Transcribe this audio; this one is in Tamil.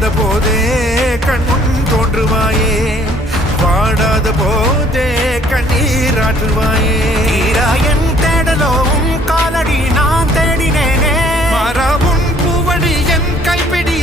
வாடாத போதே கண்முன் தோன்றுவாயே, வாடாத போதே கண்ணீராற்றுவாயே. என் தேடலோவும் காலடி நான் தேடினேனே, மாறாவும் பூவடி என் கைப்பிடி